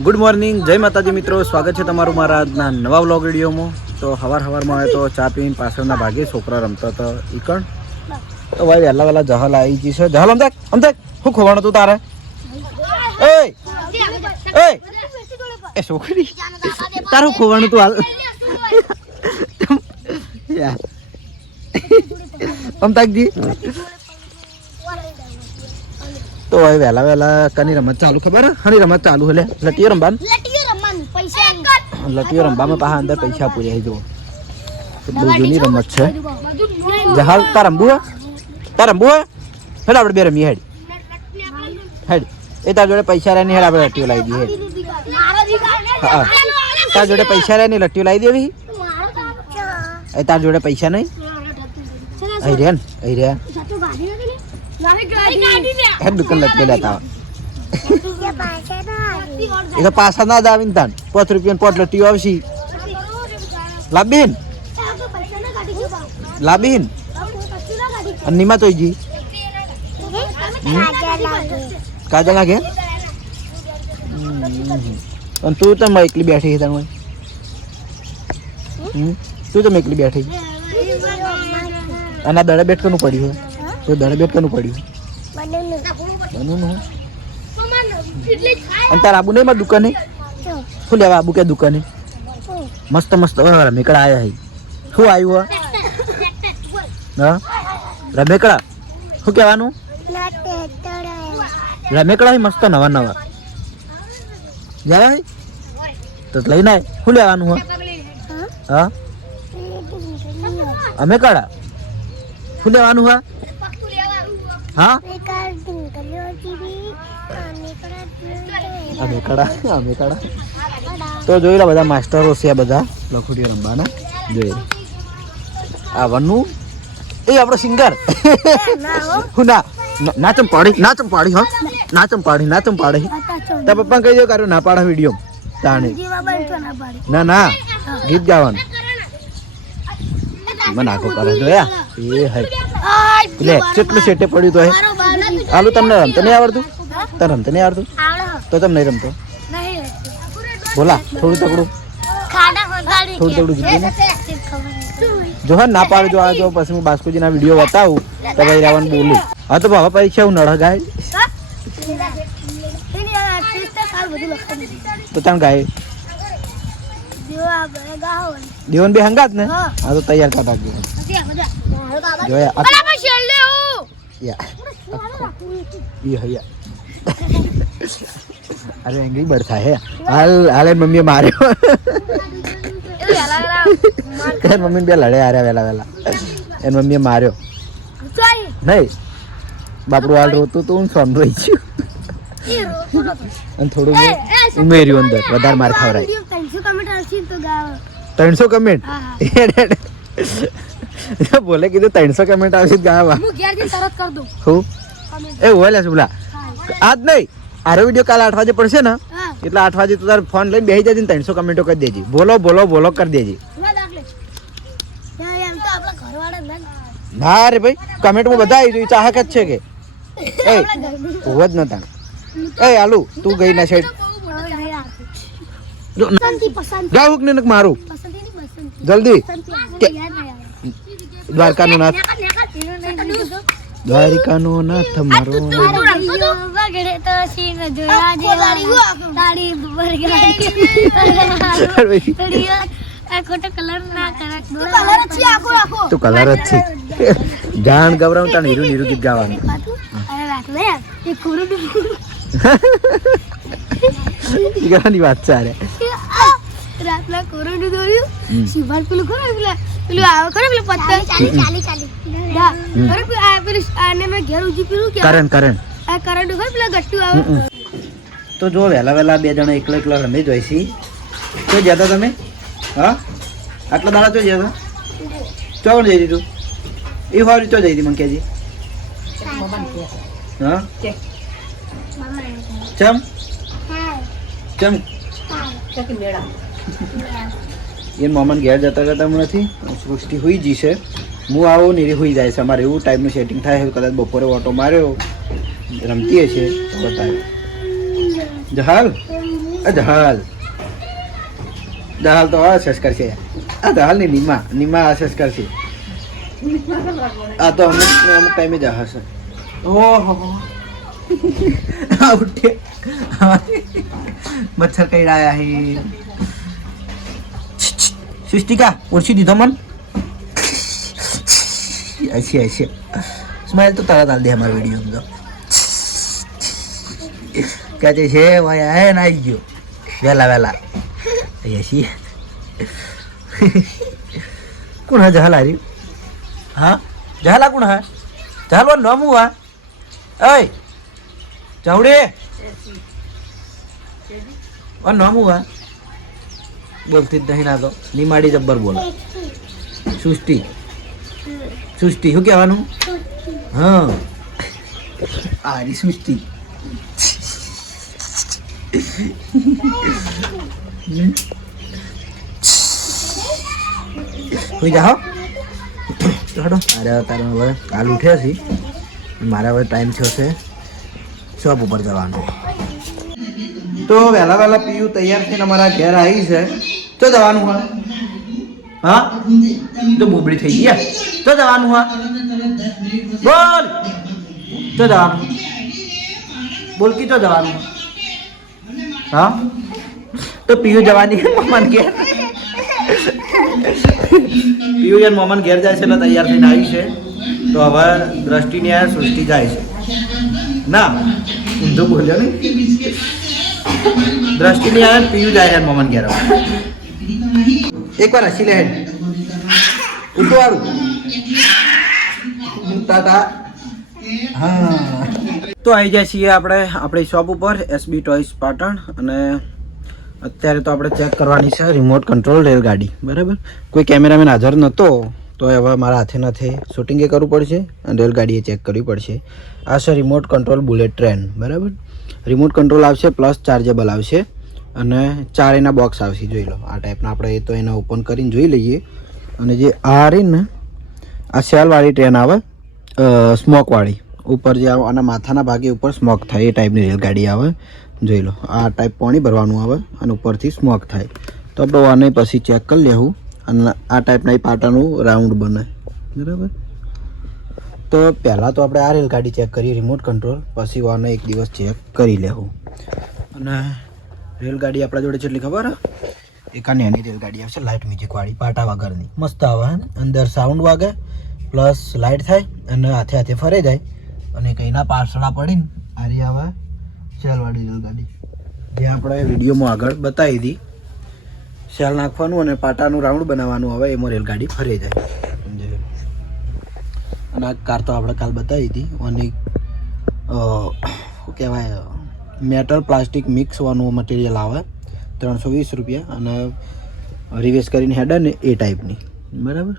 Good morning, જય માતાજી મિત્રો, સ્વાગત છે તમારું મારા આજના નવા વ્લોગ વિડીયોમાં. તો સવારમાં આવે તો ચા પીને પાછળના ભાગે છોકરા રમતા હતા ઈકણ. તો ભાઈ વહેલા વહેલા જહલ આવી ગઈ છે. જહલ અમદાક શું ખોવાનું તું તારે? એ છોકરી તારું ખોવાનું તું હાલ અમદાકજી. તો ભાઈ વહેલા વહેલા કની રમત ચાલુ ખબર હની રમત ચાલુ હલે લટીઓ રમવાનું લટીઓ રમવામાં પાછા અંદર પૈસા પૂર્યા જો બહુ જૂની રમત છે. જહાલ તાર રમવું હે હેડ આપણે બે રમીએ હેડ એ તાર જોડે પૈસા રહે ને હેડ આપણે લટીઓ લાવી દઈએ હા તાર જોડે પૈસા રહે ને લટીઓ લાવી દેવી એ તાર જોડે પૈસા નહીં અહીં રહ્યા દુકાન લટકે લેતા એ તો પાછા ના જ આવીને તાન ₹5 પોટ લટીઓ આવશે લાબીન અને નીમા તો જી કાજલ લાગે અને તું તો એકલી બેઠી તાર તું તો એકલી બેઠી અને દડે બેઠ કરવું પડ્યું તો દડે બેઠ કરવું પડ્યું અને તાર આબુ નહીં મારી દુકાને શું લેવા આબુ કે દુકાને મસ્ત મસ્ત રમેકડા આવ્યા શું આવ્યું હા રમેકડા શું કહેવાનું રમેકડા મસ્ત નવા નવા જાય તો લઈને શું લેવાનું હા અમેકડા શું લેવાનું હા અમેકડા તો જોઈ લો બધા માસ્ટરો છે બધા લખુટીઓ રમવાના જોઈ આવવાનું એ આપણો સિંગર હું ના ચંપાડી હા ના ચંપાડી તાર પપ્પા કહી દો કાર્યો ના પાડે વિડીયો તાણે ના ગીત ગાવાનું મને આખો કરે જોયા એ હે લે કેટલું સેટે પડ્યું તો હે આલુ તમને રમતો નહીં આવડતું તને રમતો નહીં આવડતું તો તમે નહીં રમતો બોલા થોડું તકડું ગીત ને જો હા ના પાડજો આ જો પછી હું બાસ્કુજીના વિડીયો બતાવું તો ભાઈ રાવણ બોલું હા તો બાબા પરીક્ષા હું નળ ગાય તો તમે ગાય દેવન બે હંગાત ને હા તો તૈયાર કરતા જોયા અરે એંગરી બર્ડ થાય હાલ મમ્મી માર્યો મમ્મી બે લડે હાર્યા વેલા એન મમ્મીએ માર્યો નહીં બાપડું હાલ રોતું તું સોન રહી છું અને થોડું ઉમેર્યું અંદર વધારે માર ખવડાય 300 કમેન્ટ બોલે કીધું 300 કમેન્ટ આવશે ગાવા હું એ હોય બોલા આજ નહીં આરો વિડીયો કાલે 8 વાગે પડશે ને એટલે 8 વાગે તું તારે ફોન લઈને બેસી જજે 300 કમેન્ટો કરી દેજે બોલો કરી દેજે ના રે ભાઈ કમેન્ટમાં બધા આવી જોઈ ચાહક જ છે કે એ હોવ જ નતા એ આલુ તું ગઈ ના સાઈડ જા હુક ને મારું જલ્દી દ્વારકાનો નાથ મારો તું કલર જ છે જાણ ગવરાવતા નીરું ગીત ગાવાનું ની વાત છે અરે રાતના કોરોના દોર્યું શિવાલ પેલું ખરો પેલું આવે ખરો પેલું પત્તા ચાલી પેલું આને મે ઘેર ઉજી પેલું કે કરણ આ કરણ ખરો પેલા ગટ્ટુ આવે તો જો વેલા બે જણા એકલા રમે જોઈ છી તો જતા તમે હા આટલા દાડા તો જતા ચોકડ જઈ દીધું એ હોરી તો જઈ હતી મને કેજી હા ચમ એ મોમન ઘેર જતા રહેતા નથી સૃષ્ટિ હોઈ જી છે હું આવો ને હોઈ જાય છે અમારે એવું ટાઈપનું સેટિંગ થાય કદાચ બપોરે ઓટો માર્યો રમતી છે તો બતાવ્યો જહાલ દહાલ દહાલ તો અસસ કરશે આ દહાલ ની નીમા અસસ કરશે આ તો અમુક ટાઈમે જ હશે ઓહો ઉઠે મચ્છર કઈડાયા હે સૃષ્ટિકા ઓળખી દીધો મન ऐसे स्माइल तो तारा डाल दे हमारे वीडियो में तो कहते छे भाई आए ना आइयो वेला वेला ऐसी कौन है जहल आ रही हाँ जहला कौन है जहल वो नाम हुआ ऐ चावड़े वो नाम हुआ बोलती नहीं ना तो निमाड़ी जब्बर बोला सृष्टि सृष्टि શું કહેવાનું હા આરી સૃષ્ટિ કોઈ જાઓ ચડો અરે તારે હવે કાલ ઉઠ્યા છે મારા હવે ટાઈમ થયો છે શોપ ઉપર જવાનો તો વહેલા વહેલા પીયું તૈયાર થઈને અમારા ઘેર આવી છે તો જવાનું હોય હા તો બોબડી થઈ ગયા તો જવાનું હા બોલ તો જવાનું બોલ કી તો જવાનું હા તો પીયું જવાની મમ્મન ઘેર પીયું યાર મમ્મન ઘેર જાય છે એટલે તૈયાર થઈને આવી છે તો હવે દ્રષ્ટિની યાર સૃષ્ટિ જાય છે ના ઊંધું બોલ્યો ને દ્રષ્ટિની યાર પીયું જાય યાર મમ્મન ઘેર એકવાર હસી લે ઉઠવાડું ટાટા હા તો આવી જાય છીએ આપણે આપણી શોપ ઉપર એસબી ટોયસ પાટણ અને અત્યારે તો આપણે ચેક કરવાની છે રિમોટ કંટ્રોલ રેલગાડી બરાબર કોઈ કેમેરામેન હાજર નહોતો તો હવે મારા હાથે નથી શૂટિંગે કરવું પડશે અને રેલગાડીએ ચેક કરવી પડશે આ છે રિમોટ કંટ્રોલ બુલેટ ટ્રેન બરાબર રિમોટ કંટ્રોલ આવશે પ્લસ ચાર્જેબલ આવશે અને 4 એના બોક્સ આવશે જોઈ લો આ ટાઈપના આપણે તો એને ઓપન કરીને જોઈ લઈએ અને જે આ રહી ને આ સેલવાળી ટ્રેન આવે સ્મોકવાળી ઉપર જે આના માથાના ભાગે ઉપર સ્મોક થાય એ ટાઈપની રેલગાડી આવે જોઈ લો આ ટાઈપ પાણી ભરવાનું આવે અને ઉપરથી સ્મોક થાય તો આપણે આને પછી ચેક કરી લેવું અને આ ટાઈપના એ પાટાનું રાઉન્ડ બને બરાબર તો પહેલાં તો આપણે આ રેલગાડી ચેક કરીએ રિમોટ કંટ્રોલ પછી આને એક દિવસ ચેક કરી લેવું અને રેલગાડી આપણા જોડે કેટલી ખબર એક આ નાની રેલગાડી આવશે લાઇટ મ્યુઝિકવાળી પાટા વગરની મસ્ત આવે અંદર સાઉન્ડ વાગે પ્લસ લાઇટ થાય અને હાથે હાથે ફરે જાય અને કંઈના પાછળા પડીને આરી આવે સેલવાળી રેલગાડી જે આપણે વિડીયોમાં આગળ બતાવી હતી સેલ નાખવાનું અને પાટાનું રાઉન્ડ બનાવવાનું આવે એમાં રેલગાડી ફરી જાય અને આ કાર તો આપણે કાલ બતાવી હતી અને શું કહેવાય મેટલ પ્લાસ્ટિક મિક્સ વાનું મટીરિયલ આવે 320 રૂપિયા અને રિવેસ કરીને હેડર ને એ ટાઈપની બરાબર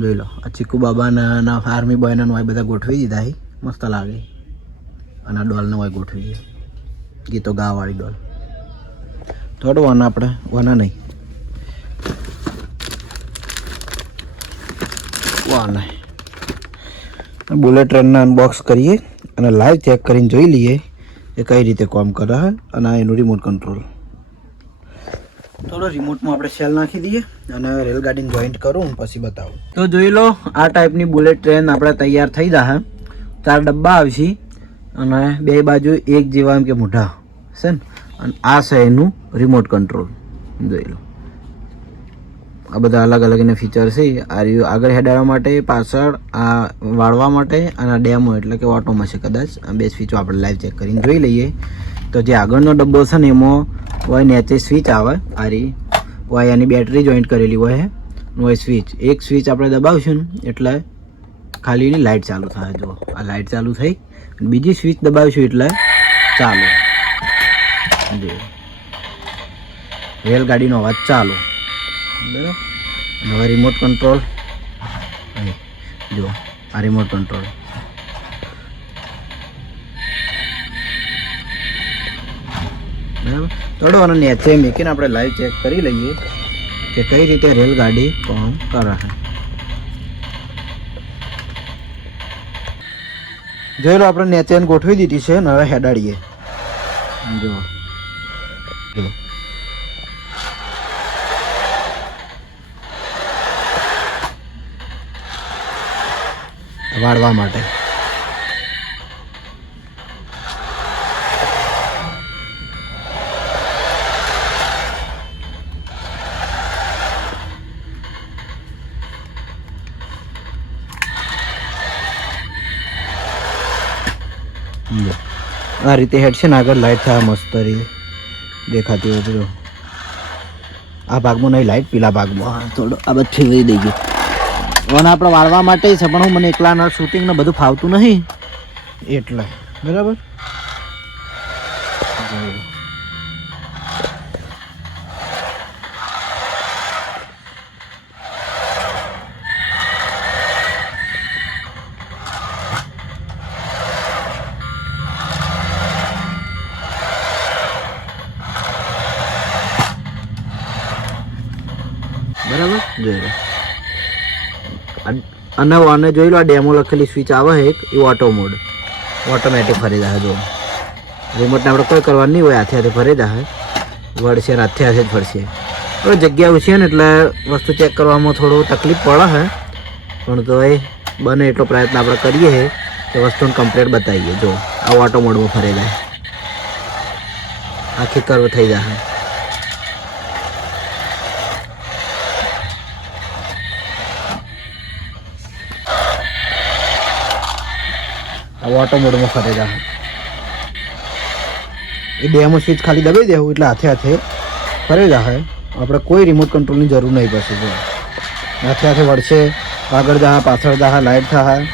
જોઈ લો આ ચીકુ બાબાના આર્મી બોયના હોય બધા ગોઠવી દીધા છે મસ્ત લાગે અને આ ડોલને હોય ગોઠવી ગીતો ગાવાળી ડોલ થોડું વાના આપણે વાના નહીં વાના બુલેટ ટ્રેનના અનબોક્સ કરીએ અને લાઈવ ચેક કરીને જોઈ લઈએ એ કઈ રીતે કામ કરે અને આ એનું રિમોટ કંટ્રોલ થોડો રિમોટમાં આપણે સેલ નાખી દઈએ અને રેલગાડીને જોઈન્ટ કરું પછી બતાવું તો જોઈ લો આ ટાઈપની બુલેટ ટ્રેન આપણે તૈયાર થઈ જશે 4 ડબ્બા આવશે અને બે બાજુ એક જેવા એમ કે મોઢા છે ને અને આ છે એનું રિમોટ કંટ્રોલ જોઈ લો આ બધા અલગ અલગ એના ફીચર છે આ આગળ હેડાડવા માટે પાછળ આ વાળવા માટે અને ડેમો એટલે કે ઓટોમાં છે કદાચ આ બે સ્વિચો આપણે લાઈવ ચેક કરીને જોઈ લઈએ તો જે આગળનો ડબ્બો છે ને એમાં હોય નીચે સ્વિચ આવે આરી હોય એની બેટરી જોઈન્ટ કરેલી હોય હોય સ્વિચ એક સ્વિચ આપણે દબાવશું ને એટલે ખાલી એની લાઇટ ચાલુ થાય જો આ લાઇટ ચાલુ થઈ બીજી સ્વિચ દબાવશું એટલે ચાલુ રેલગાડીનો અવાજ ચાલુ બરાબર હવે રિમોટ કંટ્રોલ જો આ રિમોટ કંટ્રોલ બરાબર થોડો અને નીચે મૂકીને આપણે લાઈવ ચેક કરી લઈએ કે કઈ રીતે રેલગાડી કામ કરે છે જોઈ લો આપણે નીચે ગોઠવી દીધી છે ને હવે હેડાડીએ જો જો વાળવા માટે આ રીતે હેડ છે ને આગળ લાઈટ થાય મસ્ત રીતે દેખાતી હોય તો જો. આ ભાગમાં નહીં લાઈટ, પેલા ભાગમાં હા થોડો આ બધું ફેરવી દઈએ. મને આપણે વાળવા માટે છે પણ હું મને એકલાના શૂટિંગ ને બધું ફાવતું નહીં એટલે બરાબર. બરાબર જોઈ લો. અને આને જોઈ લો, આ ડેમો લખેલી સ્વિચ આવે છે એક, એ ઓટો મોડ ઓટોમેટિક ફરી જાય. જો રિમોટને આપણે કોઈ કરવાનું નહીં હોય, હાથે હાથે ફરી જાય, વળશે હાથે હાથે જ ફરશે. હવે જગ્યા ઓછી છે ને એટલે વસ્તુ ચેક કરવામાં થોડું તકલીફ પડે છે, પણ તો એ બને એટલો પ્રયત્ન આપણે કરીએ છે કે વસ્તુને કમ્પ્લીટ બતાવીએ. જો આ ઓટો મોડમાં ફરી જાય, આખી કર્વ થઈ જાય. ઓટો મોડમાં ફરે જાય. એ ડેમો સ્વિચ ખાલી દબાઈ દેવું એટલે હાથે હાથે ફરે જાય. આપણે કોઈ રિમોટ કંટ્રોલની જરૂર નહીં પડશે. જો હાથે હાથે વળશે, આગળ જાય, પાછળ જાય, લાઈટ થાય,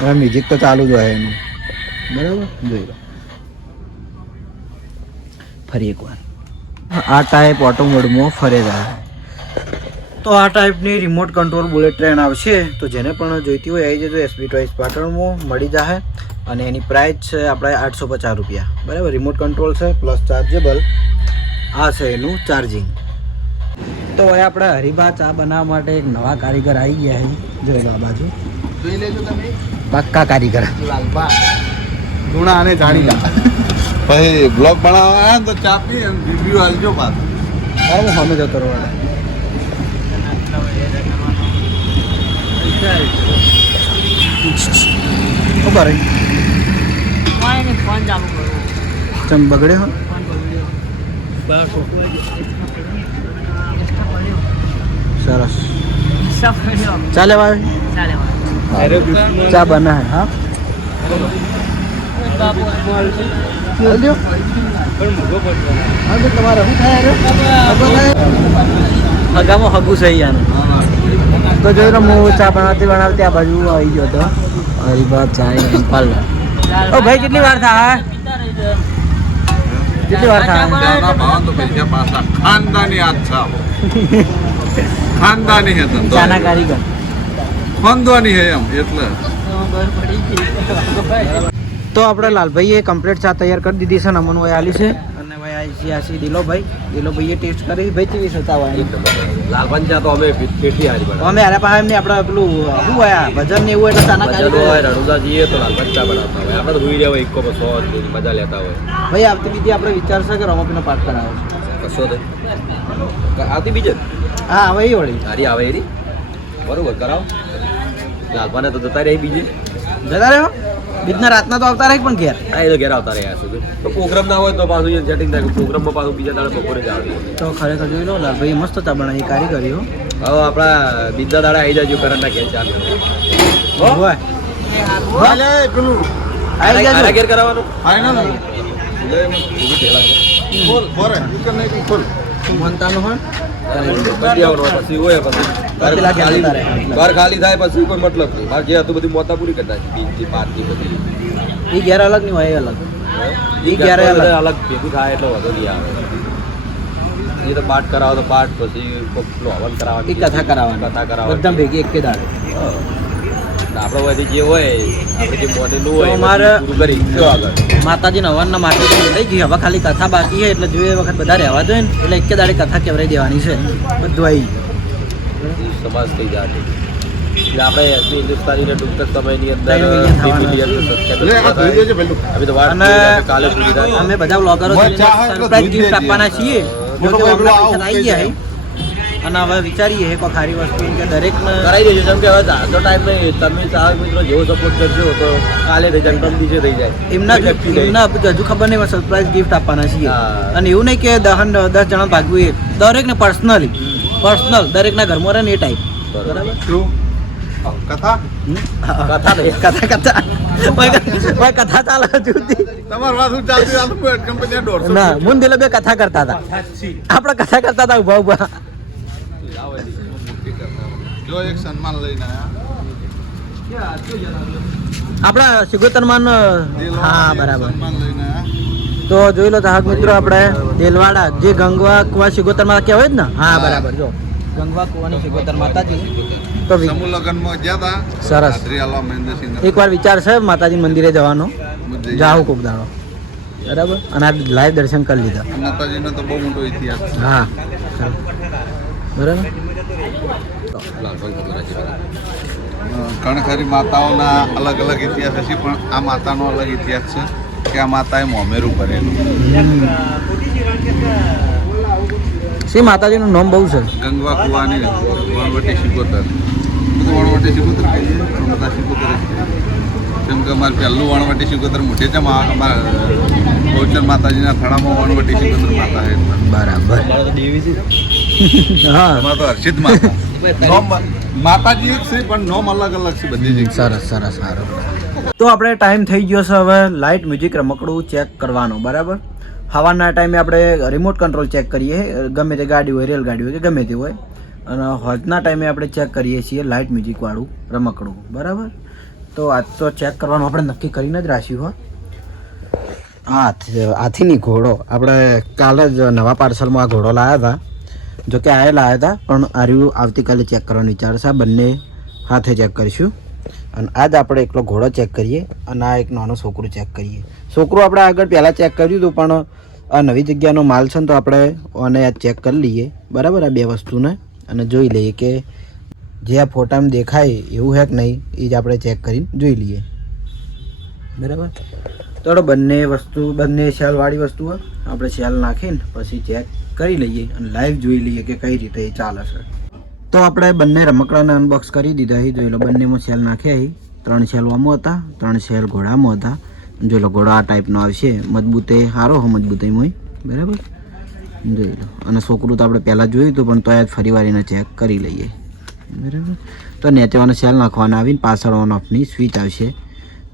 અને મ્યુઝિક તો ચાલુ જ હોય એનું. બરાબર જોઈ લો ફરી એકવાર. આ ટાઈપ ઓટો મોડમાં ફરે જાય. તો આ ટાઈપની રિમોટ કંટ્રોલ બુલેટ ટ્રેન આવશે, તો જેને પણ જોઈતી હોય આવી જજો. એસબી ટોયસ પાટણમાં મળી જાય અને એની પ્રાઇસ છે આપણે 850 રૂપિયા. બરાબર. રિમોટ કંટ્રોલ છે પ્લસ ચાર્જેબલ. આ છે એનું ચાર્જિંગ. તો હવે આપણે હરિભા ચા બનાવવા માટે એક નવા કારીગર આવી ગયા છે. જોઈ લો આ બાજુ, જોઈ લેજો તમે. પાક્કા કારીગર લાલબા ગુણા અને જાણીતા. પછી બ્લોગ બનાવવા તો ચા પી એમ રિવ્યુ આલજો પાછો. હા હું સામે જતો રહું. શું કરે? ચમ બગડે હો. સરસ. ચાલે ભાઈ, ચા બના હે. હા તમારે શું થાય? હગામાં હગું છે યાનું. તો જોઈ લો હું ચા બનાવતી આ બાજુ આવી ગયો હતો. હરિભા ચા પાર્લર. ઓ ભાઈ કેટલી વાર થાય? કેટલી વાર થાય? ત્યાંના ભાવ તો પૈસા પાછા ખાનદાની હાથ છે. ખાનદાની હે ધંધો. ચાના કારીગર ખાનદાની હે એમ એટલે. તો આપણે લાલભાઈએ કમ્પ્લીટ ચા તૈયાર કરી દીધી છે. નમન ભાઈ આલી છે અને ભાઈ આઈસીઆસી દિલોભાઈએ ટેસ્ટ કરી. ભાઈ કેવી છે ચા? લાલભાઈ ચા તો અમે પેઠી હારી બનાવી. અમે આરે પાસે એમને આપણે પેલું શું હોય ભજન ને એવું એટલે ચાના કારીગર હોય રણુદા જઈએ તો લાલભાઈ ચા બનાવતા હોય. આપણે તો ભૂઈ રહ્યા હોય એક કપ 100 મજા લેતા હોય. ભાઈ આવતી બીજી આપણે વિચાર છે કે રમોપીનો પાઠ કરાવે કશો તે આવતી બીજે હા હવે એ વળી સારી આવે એની બરોબર કરાવો. લાલભાને તો જતા રહી બીજે જતા રહ્યો. બીજના રાતના તો આવતા રહે પણ ઘેર. હા એ તો ઘેર આવતા રહ્યા સુધી. તો પ્રોગ્રામ ના હોય તો પાછું સેટિંગ થાય. પ્રોગ્રામમાં પાછું બીજા દાડે બપોરે જ આવે. તો ખરેખર જોઈ લો લાલભાઈ મસ્ત ચા બનાવી કારીગરીઓ. હવે આપણા બીજા દાડે આવી જાજો કરંટના ઘેર ચા હોય હાલે પેલું આવી આના જજો. ઘેર કરાવવાનું ફાઈનલ ખોલ ફોરે દુકાન નહીં ખોલ. મનતાનું હોય બધી આવવાનું પછી હોય પછી પેલા ઘેર જતા રહે. ઘર ખાલી થાય પછી કોઈ મતલબ નહીં. બાર જે હતું બધી મોતા પૂરી કરતા બીજી પાર્ટી બધી એ ઘેર અલગ નહીં હોય એ અલગ. ઈ ઘેર ઘેર અલગ. અલગ ભેગું થાય એટલે વધુ નહીં આવે. એ તો પાઠ કરાવો તો પાઠ પછી પેલું હવન એ કરાવવાની કથા કરાવવાની કથા કરાવવાની બધા ભેગી એક દાડે. આપણે બધી જે હોય આપણે જે મોડેલું હોય તો એ અમારે- બધું પૂરું કરી જો આગળ માતાજીના હવનના માટે લઈ ગઈ. હવે ખાલી કથા બાકી છે એટલે જો એ વખત બધા રહેવા જોઈએ ને એટલે એક દાડે કથા કેવરાઈ દેવાની છે. બધું આવી સમાજ થઈ જાય. એટલે આપણે એસબી હિન્દુસ્તાનીને ટૂંક જ સમયની અંદર 3 million થવાના 3 million લે આ જોઈ લેજે પેલું હવે તો વાત અને કાલે પૂરી થાય. અમે બધા વ્લોગરો સરપ્રાઈઝ ગિફ્ટ આપવાના છીએ. જો કે હમણાં પૈસા આવી ગયા છે. અને હવે વિચારીએ કોઈ સારી વસ્તુ કે દરેકને કરાવી દેજો. જેમ કે હવે આજનો ટાઈમ નહીં, તમે ચાહક મિત્રો જેવો સપોર્ટ કરશો તો કાલે થઈ જાય, પરમ દિવસે થઈ જાય. એમના વ્યક્તિ થાય. એમના હજુ ખબર નહીં સરપ્રાઈઝ ગિફ્ટ આપવાના છીએ. હા. અને એવું નહીં કે 10 જણા ભાગવું એ દરેકને પર્સનલ દરેકના ઘરમાં રહે ને એ ટાઈપ. બરાબર. શું કથા કથા નહીં. કથા કથા ચાલે જુદી તમાર વાત હું ચાલતી આ તો કંપની 150 ના મુન દિલે બે કથા કરતા હતા. આપણે કથા કરતા હતા ઉભા ઉભા. જો એક સન્માન લઈને આયા આપણા સિગોતરમાન હા બરાબર. સન્માન લઈને આયા તો જોઈ લો ચાહક મિત્રો આપણે દેલવાડા જે ગંગવા કુવા સિગોતરમાં કહેવાય જ ને હા બરાબર. જો ગંગવા કુવાની સિગોતર માતાજી તો સમૂહ લગ્નમાં ગયા હતા સરસ. હાજરી આલવા મહેન્દ્રસિંહ એકવાર વિચાર છે માતાજી મંદિરે જવાનો જાઉં કોક દાડો બરાબર. અને આ લાઈવ દર્શન કરી લીધા. માતાજીનો તો બહુ મોટો ઇતિહાસ છે. હા બરાબર. ઘણી ખરી માતાઓના અલગ અલગ ઇતિહાસ હશે પણ આ માતાનો અલગ ઇતિહાસ છે કે આ માતાએ મોમેરું ભરેલું. શ્રી માતાજીનું નામ બહુ છે. ગંગવા કુવાની વણવટી શિકોતર બધું વણવટી શિકોતર કહીએ બધા શિકોતર જ કહીએ. કેમ કે અમારે પહેલું વણવટી શિકોતર મોટે છે અમારા ગૌચર માતાજીના થડામાં વણવટી શિકોતર માતા છે. બરાબર. હા અમારે તો હર્ષિત માતા નોમ માતાજી એક છે પણ નોમ અલગ અલગ છે બધી જગ્યાએ. સરસ સારું. તો આપણે ટાઈમ થઈ ગયો છે હવે લાઇટ મ્યુઝિક રમકડું ચેક કરવાનો બરાબર. હવાના ટાઈમે આપણે રિમોટ કંટ્રોલ ચેક કરીએ ગમે તે ગાડી હોય રેલગાડી હોય કે ગમે તે હોય. અને હોજના ટાઈમે આપણે ચેક કરીએ છીએ લાઇટ મ્યુઝિકવાળું રમકડું બરાબર. તો આજ તો ચેક કરવાનું આપણે નક્કી કરીને જ રાખ્યું હોય. હાથીની ઘોડો આપણે કાલે જ નવા પાર્સલમાં આ ઘોડો લાવ્યા હતા. જો કે આ લાવ્યા હતા પણ આર્યું આવતીકાલે ચેક કરવાનો વિચાર છે. બંને હાથે ચેક કરીશું. અને આજ આપણે એકલો ઘોડો ચેક કરીએ અને આ એક નાનો છોકરું ચેક કરીએ. છોકરું આપણે આગળ પહેલાં ચેક કર્યું હતું પણ આ નવી જગ્યાનો માલ છે ને તો આપણે આને આ ચેક કરી લઈએ બરાબર. આ બે વસ્તુને અને જોઈ લઈએ કે જે આ ફોટામાં દેખાય એવું છે કે નહીં એ જ આપણે ચેક કરીને જોઈ લઈએ બરાબર. તો બંને સેલવાળી વસ્તુ આપણે સેલ નાખીને પછી ચેક કરી લઈએ અને લાઈવ જોઈ લઈએ કે કઈ રીતે એ ચાલે છે. તો આપણે બંને રમકડાને અનબોક્સ કરી દીધા છે. જોઈ લો બંનેમાં સેલ નાખ્યા છે. 3 સેલ આમાં હતા 3 સેલ ઘોડામાં હતા. જોઈ લો ઘોડો આ ટાઈપનો આવશે. મજબૂતે સારો હો મજબૂતાઈમાં બરાબર જોઈ લો. અને છોકરું તો આપણે પહેલાં જોયું હતું પણ તો જ ફરી વાર એને ચેક કરી લઈએ બરાબર. તો નેચેવાનો સેલ નાખવાના આવીને પાછળ ઓન ઓફની સ્વિચ આવશે.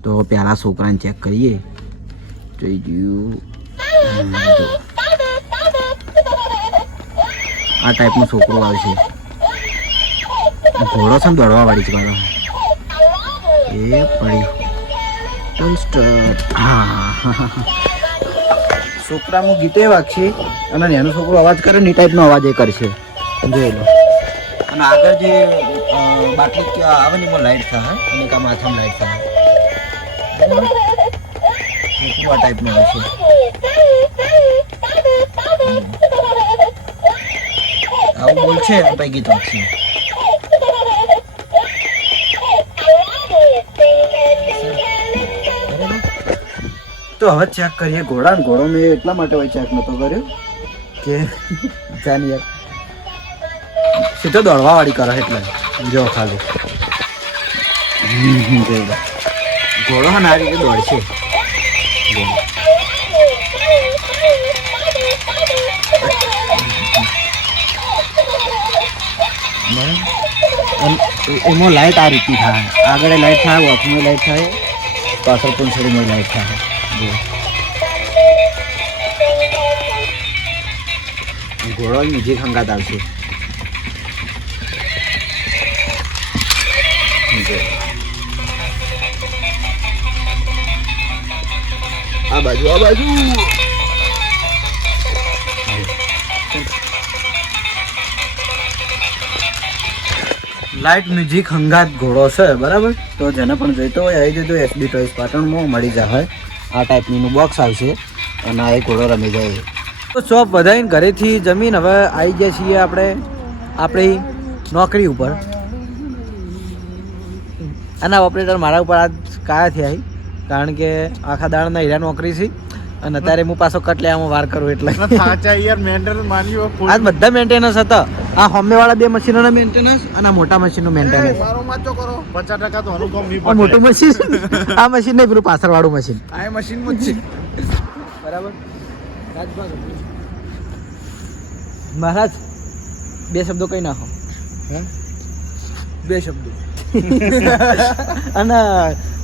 તો પહેલાં છોકરાને ચેક કરીએ. જોઈ ગયું આ ટાઈપનું છોકરું આવશે. ઘોડો છે ને દોડવાવાળી જ પાડો એ પડ્યું. હા છોકરામાં ગીતે વાગશે અને એનો છોકરો અવાજ કરે ને એ ટાઈપનો અવાજ એ કરશે જોઈ લો. અને આગળ જે બાટલી આવે ને એમાં લાઇટ થાય અને કાં માથામાં લાઇટ થાય આ ટાઈપનો આવશે. આવું બોલ છે પછી ગીત વાગશે. તો હવે ચેક કરીએ ઘોડો મેં એટલા માટે હોય ચેક નતો કર્યો કે જાની યાર સીધો દોડવા વાળી કરે એટલે જો ખાલી ઘોડો હા આ રીતે દોડશે. એમાં લાઇટ આ રીતની થાય. આગળ લાઇટ થાય વોકમાં લાઇટ થાય પાછળ પણ છોડીમાં લાઇટ થાય. ઘોડો મ્યુઝિક હંગાત આવશે. આ બાજુ લાઇટ મ્યુઝિક હંગાત ઘોડો છે બરાબર. તો જેને પણ જોઈતો હોય આવી જજો એસબી ટોયસ પાટણમાં મળી જાય. આ ટાઈપનું બોક્સ આવશે અને આ ઘોડો રમી જાય. તો શોપ વધારીને ઘરેથી જમીન હવે આવી ગયા છીએ આપણે આપણી નોકરી ઉપર અને ઓપરેટર મારા ઉપર આજ કાયા થયા કારણ કે આખા દાડના હીરા નોકરી છે અને અત્યારે હું પાછો કટ લેવામાં વાર કરું એટલે આજ બધા મેન્ટેનન્સ હતા. આ હોમેવાળા 2 મશીનોના મેન્ટેનન્સ અને આ મોટા મશીનનું મેન્ટેનન્સ. 50% તો અનુભવ નહીં આ મોટું મશીન આ મશીન નહીં, પેલું પાછળવાળું મશીન. આ મશીનમાં જ છે. બરાબર. મહારાજ 2 શબ્દો કઈ નાખો. 2 શબ્દો. અને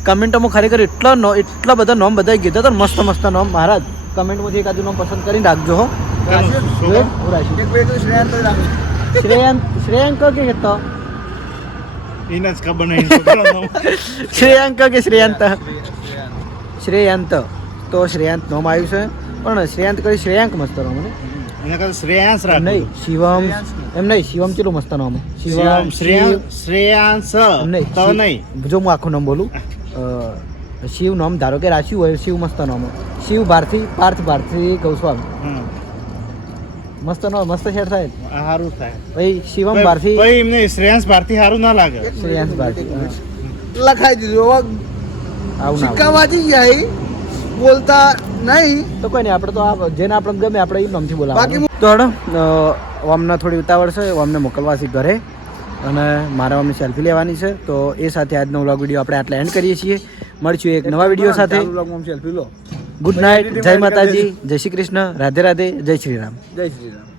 કમેન્ટોમાં ખરેખર એટલા બધા નોમ બધા કીધા હતા મસ્ત મસ્ત નોમ. મહારાજ કમેન્ટમાંથી એકાદું નામ પસંદ કરીને રાખજો હો. શ્રેયાંક કે કહેતો એને જ ખબર નહીં. શ્રેયાંક કે શ્રેયાંત? શ્રેયાંત. તો શ્રેયાંત નામ આવ્યું છે પણ શ્રેયાંત કરી શ્રેયાંક મસ્ત નામ ને એના કરતા શ્રેયાંશ રાખ. નહીં શિવમ એમ નહીં. શિવમ કેટલું મસ્ત નામ. શિવમ શ્રેયાંશ તો નહીં. જો હું આખું નામ બોલું. શિવ નામ ધારો કે રાખ્યું હોય શિવ મસ્ત નામ. શિવ ભારતી ભારતી ગૌસ્વામી મસ્ત નામ મસ્ત શેર થાય. સારું થાય ભાઈ શિવમ ભારતી ભાઈ એમને શ્રેયાંશ ભારતી સારું ના લાગે. શ્રેયાંશ ભારતી લખાઈ દીધું. આવું સિક્કા વાંચી ગયા બોલતા નહીં તો કોઈ નહીં. આપણે તો આ જેને આપણે ગમે આપણે એ નામથી બોલાવવાનું. તો હડો અમને થોડી ઉતાવળ છે, અમને મોકલવા છે ઘરે અને મારે અમને સેલ્ફી લેવાની છે. તો એ સાથે આજનો વ્લોગ વિડીયો આપણે આટલા એન્ડ કરીએ છીએ. મળશું એક નવા વિડીયો સાથે. સેલ્ફી લો. Good night. જય માતાજી, જય શ્રી કૃષ્ણ, રાધે રાધે, જય શ્રી રામ. જય શ્રી રામ.